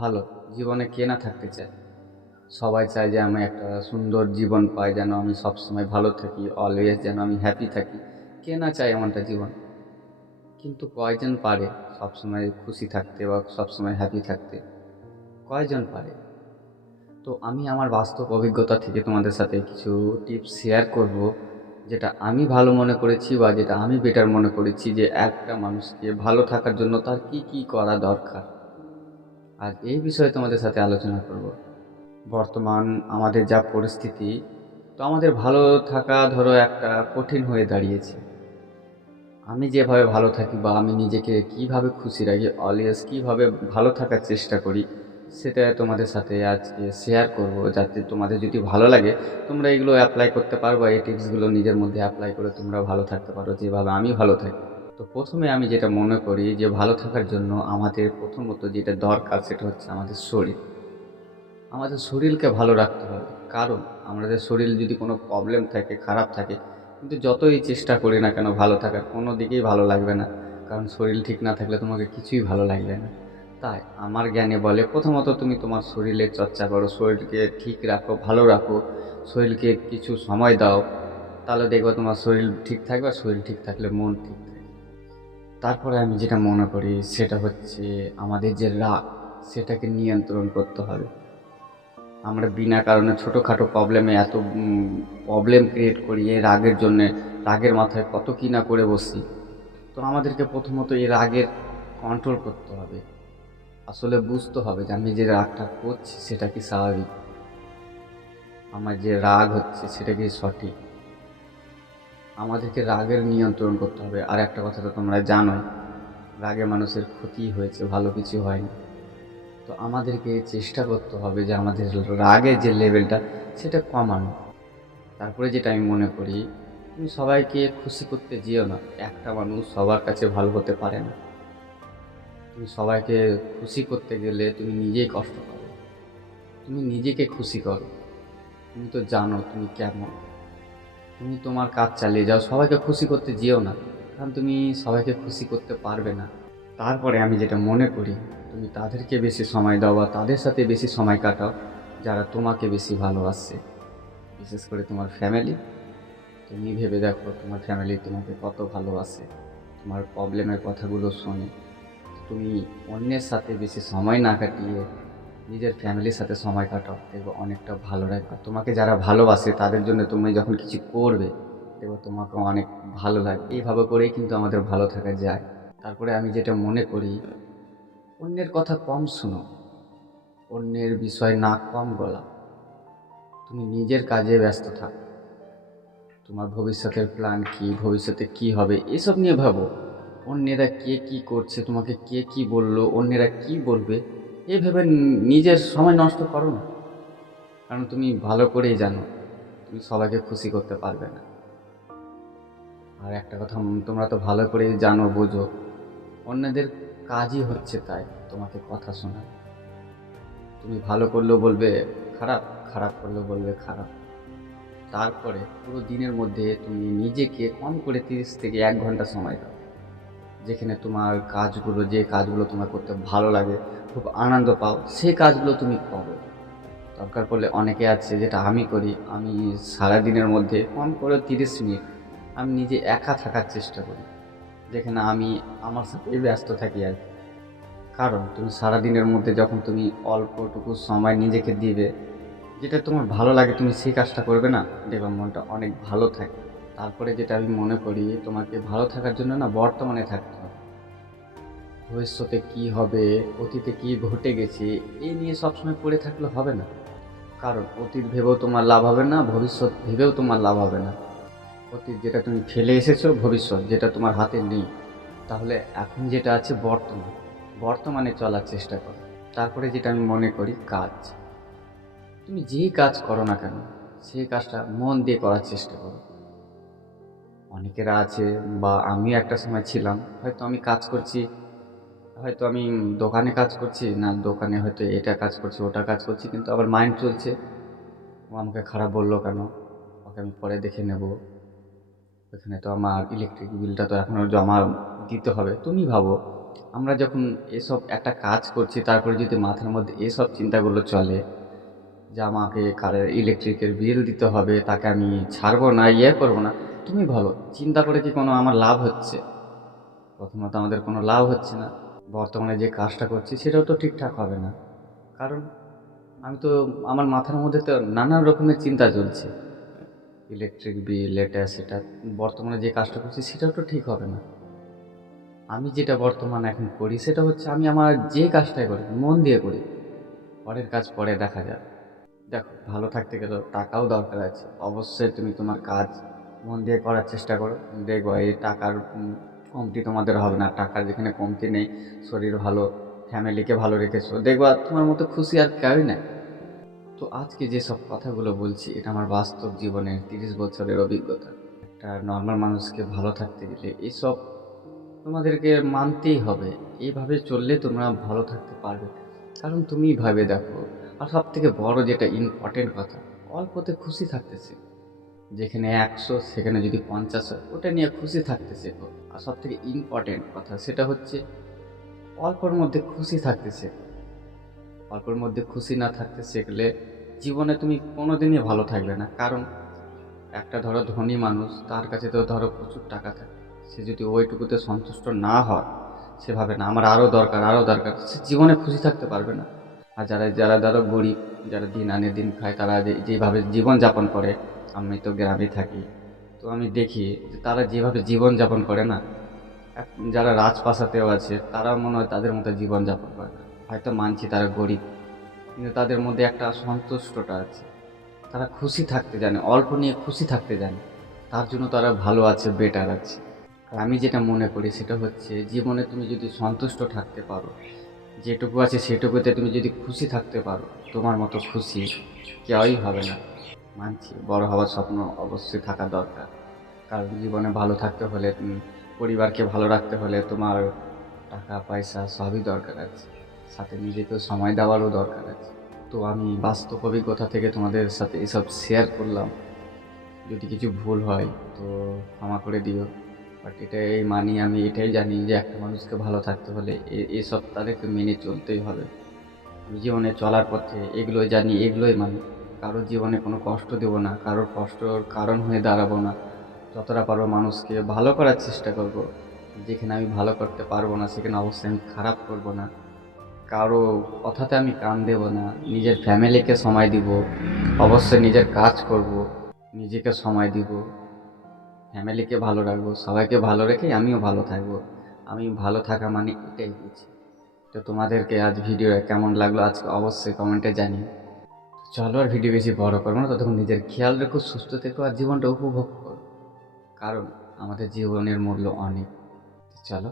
ভালো। জীবনে কে না থাকতে চায়? সবাই চায় যে আমি একটা সুন্দর জীবন পাই, যেন আমি সবসময় ভালো থাকি, অলওয়েজ যেন আমি হ্যাপি থাকি। কে না চায় এমনটা জীবন? কিন্তু কয়জন পারে সবসময় খুশি থাকতে বা সবসময় হ্যাপি থাকতে? কয়জন পারে? তো আমি আমার বাস্তব অভিজ্ঞতা থেকে তোমাদের সাথে কিছু টিপস শেয়ার করব, যেটা আমি ভালো মনে করেছি বা যেটা আমি বেটার মনে করেছি যে একটা মানুষকে ভালো থাকার জন্য তার কি কি করা দরকার। আর এই বিষয়ে তোমাদের সাথে আলোচনা করব। বর্তমান আমাদের যা পরিস্থিতি, তো আমাদের ভালো থাকা ধরো একটা কঠিন হয়ে দাঁড়িয়েছে। আমি যেভাবে ভালো থাকি বা আমি নিজেকে কিভাবে খুশি রাখি, অলওয়েজ কিভাবে ভালো থাকার চেষ্টা করি, সেটা তোমাদের সাথে আজকে শেয়ার করব, যাতে তোমাদের যদি ভালো লাগে তোমরা এগুলো অ্যাপ্লাই করতে পারো বা এই টিপসগুলো নিজের মধ্যে অ্যাপ্লাই করে তোমরা ভালো থাকতে পারো যেভাবে আমি ভালো থাকি। তো প্রথমে আমি যেটা মনে করি যে ভালো থাকার জন্য আমাদের প্রথমত যেটা দরকার সেটা হচ্ছে আমাদের শরীর। আমাদের শরীরকে ভালো রাখতে হবে, কারণ আমাদের শরীর যদি কোনো প্রবলেম থাকে, খারাপ থাকে, কিন্তু যতই চেষ্টা করি না কেন ভালো থাকার, কোনো দিকেই ভালো লাগবে না। কারণ শরীর ঠিক না থাকলে তোমাকে কিছুই ভালো লাগবে না। তাই আমার জ্ঞানে বলে প্রথমত তুমি তোমার শরীরের চর্চা করো, শরীরকে ঠিক রাখো, ভালো রাখো, শরীরকে কিছু সময় দাও। তাহলে দেখবে তোমার শরীর ঠিক থাকবে, আর শরীর ঠিক থাকলে মন ঠিক থাকবে। তারপরে আমি যেটা মনে করি সেটা হচ্ছে আমাদের যে রাগ, সেটাকে নিয়ন্ত্রণ করতে হবে। আমরা বিনা কারণে ছোটোখাটো প্রবলেমে এত প্রবলেম ক্রিয়েট করি এই রাগের জন্যে। রাগের মাথায় কত কী না করে বসি। তো আমাদেরকে প্রথমত এই রাগের কন্ট্রোল করতে হবে। আসলে বুঝতে হবে যে আমি যে রাগটা করছি সেটা কি স্বাভাবিক, আমার যে রাগ হচ্ছে সেটা কি সঠিক। আমাদেরকে রাগের নিয়ন্ত্রণ করতে হবে। আর একটা কথা তো তোমরা জানোই, রাগে মানুষের ক্ষতি হয়েছে, ভালো কিছু হয়নি। তো আমাদেরকে চেষ্টা করতে হবে যে আমাদের রাগের যে লেভেলটা সেটা কমানো। তারপরে যেটা আমি মনে করি, তুমি সবাইকে খুশি করতে যেও না। একটা মানুষ সবার কাছে ভালো হতে পারে না। তুমি সবাইকে খুশি করতে গেলে তুমি নিজেই কষ্ট পাবে। তুমি নিজেকে খুশি করো। তুমি তো জানো তুমি কেমন। তুমি তোমার কাজ চালিয়ে যাও, সবাইকে খুশি করতে যেও না, কারণ তুমি সবাইকে খুশি করতে পারবে না। তারপরে আমি যেটা মনে করি, তুমি তাদেরকে বেশি সময় দাও বা তাদের সাথে বেশি সময় কাটাও যারা তোমাকে বেশি ভালোবাসে। বিশেষ করে তোমার ফ্যামিলি। তুমি ভেবে দেখো তোমার ফ্যামিলি তোমাকে কত ভালোবাসে, তোমার প্রবলেমের কথাগুলো শোনে। তুমি অন্যের সাথে বেশি সময় না কাটিয়ে নিজের ফ্যামিলির সাথে সময় কাটাও, দেখবে অনেকটা ভালো লাগবে। আর তোমাকে যারা ভালোবাসে তাদের জন্য তুমি যখন কিছু করবে, দেখবে তোমাকে অনেক ভালো লাগবে। এইভাবে করেই কিন্তু আমাদের ভালো থাকা যায়। তারপরে আমি যেটা মনে করি, অন্যের কথা কম শোনো, অন্যের বিষয় নাক কম গলাও। তুমি নিজের কাজে ব্যস্ত থাকো। তোমার ভবিষ্যতের প্ল্যান কী, ভবিষ্যতে কী হবে এসব নিয়ে ভাবো। অন্যেরা কে কী করছে, তোমাকে কে কী বললো, অন্যেরা কী বলবে, এ ভেবে নিজের সময় নষ্ট করো না। কারণ তুমি ভালো করেই জানো তুমি সবাইকে খুশি করতে পারবে না। আর একটা কথা তোমরা তো ভালো করেই জানো, বোঝো, অন্যদের কাজই হচ্ছে তাই তোমাকে কথা শোনা। তুমি ভালো করলেও বলবে খারাপ, খারাপ করলেও বলবে খারাপ। তারপরে পুরো দিনের মধ্যে তুমি নিজেকে কম করে 30 থেকে 1 ঘন্টা সময় দাও, যেখানে তোমার কাজগুলো, যে কাজগুলো তোমার করতে ভালো লাগে, খুব আনন্দ পাও, সেই কাজগুলো তুমি করো। দরকার পড়লে অনেকে আছে, যেটা আমি করি, আমি সারা দিনের মধ্যে কম করে 30 মিনিট আমি নিজে একা থাকার চেষ্টা করি, যেখানে আমি আমার সাথে ব্যস্ত থাকি আর কি। কারণ তুমি সারা দিনের মধ্যে যখন তুমি অল্পটুকু সময় নিজেকে দিবে, যেটা তোমার ভালো লাগে তুমি সেই কাজটা করবে না, দেখবে মনটা অনেক ভালো থাকে। তারপরে যেটা আমি মনে করি, তোমাকে ভালো থাকার জন্য না বর্তমানে থাকতে হবে। ভবিষ্যতে কি হবে, অতীতে কি ঘটে গেছে এই নিয়ে সবসময় পড়ে থাকলে হবে না। কারণ অতীত ভেবেও তোমার লাভ হবে না, ভবিষ্যৎ ভেবেও তোমার লাভ হবে না। অতীত যেটা তুমি ফেলে এসেছো, ভবিষ্যৎ যেটা তোমার হাতে নেই। তাহলে এখন যেটা আছে বর্তমান, বর্তমানে চলার চেষ্টা করো। তারপরে যেটা আমি মনে করি, কাজ। তুমি যেই কাজ করো না কেন সেই কাজটা মন দিয়ে করার চেষ্টা করো। অনেকেরা আছে, বা আমিও একটা সময় ছিলাম, হয়তো আমি কাজ করছি, হয়তো আমি দোকানে কাজ করছি, না দোকানে হয়তো এটা কাজ করছি, ওটা কাজ করছি, কিন্তু আবার মাইন্ড চলছে ও আমাকে খারাপ বললো কেন, ওকে আমি পরে দেখে নেব, ওখানে তো আমার ইলেকট্রিক বিলটা তো এখনও জমা দিতে হবে। তুমি ভাবো আমরা যখন এসব একটা কাজ করছি তারপরে যদি মাথার মধ্যে এসব চিন্তাগুলো চলে যে আমাকে ইলেকট্রিকের বিল দিতে হবে, তাকে আমি ছাড়বো না, করবো না, তুমি বলো চিন্তা করে কি কোনো আমার লাভ হচ্ছে? প্রথমত আমাদের কোনো লাভ হচ্ছে না। বর্তমানে যে কাজটা করছি সেটাও তো ঠিকঠাক হবে না, কারণ আমি তো আমার মাথার মধ্যে তো নানান রকমের চিন্তা চলছে। ইলেকট্রিক বিল, এটা সেটা, বর্তমানে যে কাজটা করছি সেটাও তো ঠিক হবে না। আমি যেটা বর্তমানে এখন করি সেটা হচ্ছে আমি আমার যে কাজটাই করি মন দিয়ে করি, পরের কাজ পরে দেখা যায়। দেখো, ভালো থাকতে গেলে টাকাও দরকার আছে, অবশ্যই তুমি তোমার কাজ মন দিয়ে করার চেষ্টা করো। দেখবো এই টাকার কমতি তোমাদের হবে না, টাকার যেখানে কমতি নেই, শরীর ভালো, ফ্যামিলিকে ভালো রেখেছো, দেখবা তোমার মতো খুশি আর কেউই নেই। তো আজকে যেসব কথাগুলো বলছি এটা আমার বাস্তব জীবনের 30 বছরের অভিজ্ঞতা। একটা নর্মাল মানুষকে ভালো থাকতে গেলে এসব তোমাদেরকে মানতেই হবে। এইভাবে চললে তোমরা ভালো থাকতে পারবে। কারণ তুমি ভাবে দেখো, আর সব থেকে বড় যেটা ইম্পর্টেন্ট কথা, অল্পতে খুশি থাকতে শেখো। যেখানে 100 সেখানে যদি 50 হয় ওটা নিয়ে খুশি থাকতে শেখো। আর সব থেকে ইম্পর্টেন্ট কথা সেটা হচ্ছে অল্পর মধ্যে খুশি থাকতে শেখো। অল্পের মধ্যে খুশি না থাকতে শিখলে জীবনে তুমি কোনোদিনই ভালো থাকবে না। কারণ একটা ধরো ধনী মানুষ, তার কাছে তো ধরো প্রচুর টাকা থাকে, সে যদি ওইটুকুতে সন্তুষ্ট না হয়, সে ভাবে না আমার আরও দরকার আরও দরকার, সে জীবনে খুশি থাকতে পারবে না। আর যারা যারা ধরো গরিব, যারা দিন আনে দিন খায়, তারা যেভাবে জীবনযাপন করে, আমি তো গ্রামে থাকি, তো আমি দেখি যে তারা যেভাবে জীবনযাপন করে না, যারা রাজপ্রাসাদেও আছে তারা মনে হয় তাদের মতো জীবনযাপন করে না। হয়তো মানছি তারা গরিব, কিন্তু তাদের মধ্যে একটা সন্তুষ্টটা আছে। তারা খুশি থাকতে জানে, অল্প নিয়ে খুশি থাকতে জানে, তার জন্য তারা ভালো আছে, বেটার আছে। আর আমি যেটা মনে করি সেটা হচ্ছে জীবনে তুমি যদি সন্তুষ্ট থাকতে পারো, যেটুকু আছে সেটুকুতে তুমি যদি খুশি থাকতে পারো, তোমার মতো খুশি কেউই হবে না। মানছি বড় হওয়ার স্বপ্ন অবশ্যই থাকা দরকার, কারণ জীবনে ভালো থাকতে হলে, পরিবারকে ভালো রাখতে হলে তোমার টাকা পয়সা সবই দরকার আছে, সাথে নিজেকেও সময় দেওয়ারও দরকার আছে। তো আমি বাস্তব অভিজ্ঞতা থেকে তোমাদের সাথে এসব শেয়ার করলাম। যদি কিছু ভুল হয় তো ক্ষমা করে দিও। বাট এটাই মানি, আমি এটাই জানি যে একটা মানুষকে ভালো থাকতে হলে এসব তাদেরকে মেনে চলতেই হবে। আমি জীবনে চলার পথে এগুলোই জানি, এগুলোই মানি। কারোর জীবনে কোনো কষ্ট দেব না, কারোর কষ্টর কারণ হয়ে দাঁড়াবো না। যতটা পারবো মানুষকে ভালো করার চেষ্টা করব। যেখানে আমি ভালো করতে পারবো না সেখানে অবশ্যই আমি খারাপ করব না। কারো কথাতে আমি কান দেব না। নিজের ফ্যামিলিকে সময় দিব, অবশ্যই নিজের কাজ করব, নিজেকে সময় দিব, ফ্যামিলিকে ভালো রাখবো, সবাইকে ভালো রেখে আমিও ভালো থাকবো। আমি ভালো থাকা মানে এটাই বুঝি। তো তোমাদেরকে আজ ভিডিওটা কেমন লাগলো আজকে অবশ্যই কমেন্টে জানিও। চলো আর ভিডিও বেশি বড় করবো না, ততক্ষণ নিজের খেয়াল রেখো, সুস্থ থেকো আর জীবনটা উপভোগ করো, কারণ আমাদের জীবনের মূল্য অনেক। চলো।